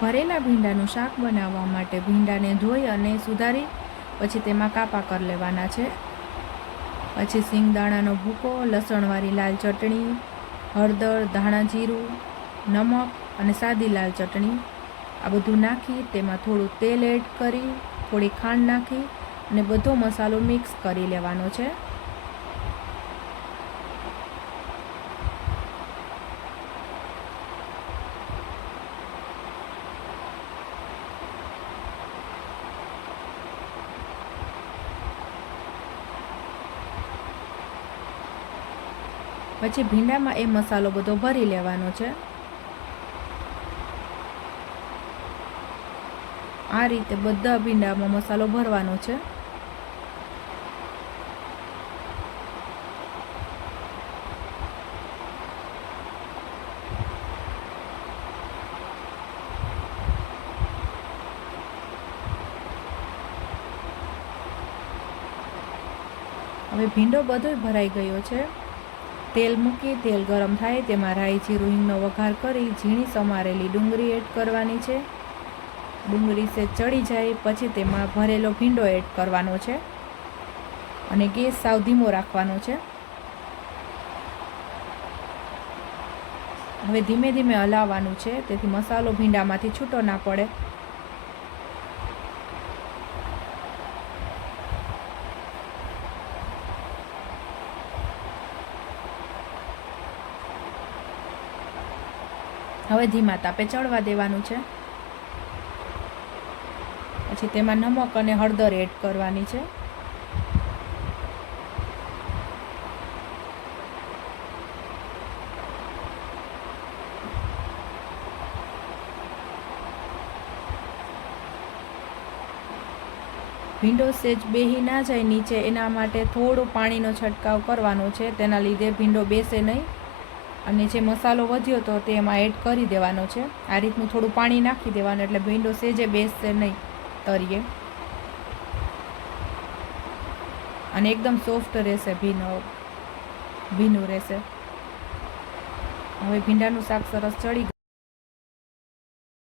ભરેલા ભીંડાનું શાક બનાવવા માટે ભીંડાને ધોઈ અને સુધારી પછી તેમાં કાપા કરી લેવાના છે. પછી સિંગદાણાનો ભૂકો, લસણવાળી લાલ ચટણી, હળદર, ધાણા જીરું, નમક અને સાદી લાલ ચટણી આ બધું નાખી તેમાં થોડું તેલ એડ કરી થોડી ખાંડ નાખી અને બધો મસાલો મિક્સ કરી લેવાનો છે. પછી ભીંડામાં એ મસાલો બધો ભરી લેવાનો છે. આ રીતે બધા ભીંડામાં મસાલો ભરવાનો છે. હવે ભીંડો બધોય ભરાઈ ગયો છે. તેલ મૂકી તેલ ગરમ થાય તેમાં રાઈ, જીરું, હિંગનો વઘાર કરી ઝીણી સમારેલી ડુંગળી એડ કરવાની છે. ડુંગળી સે ચડી જાય પછી તેમાં ભરેલો ભીંડો એડ કરવાનો છે અને ગેસ સાવ ધીમો રાખવાનો છે. હવે ધીમે ધીમે હલાવવાનું છે તેથી મસાલો ભીંડામાંથી છૂટો ના પડે. હવે ધીમા તાપે ચડવા દેવાનું છે. પછી તેમાં નમક અને હળદર એડ કરવાની છે. ભીંડો સેજ બેહી ના જાય નીચે એના માટે થોડું પાણીનો છંટકાવ કરવાનો છે. તેના લીધે ભીંડો બેસે નહીં અને જે મસાલો વધ્યો હતો તે એમાં એડ કરી દેવાનો છે. આ રીતનું થોડું પાણી નાખી દેવાનું એટલે ભીંડો સેજે બેસશે નહીં તરીએ અને એકદમ સોફ્ટ રહેશે, ભીનું રહેશે. હવે ભીંડાનું શાક સરસ ચડી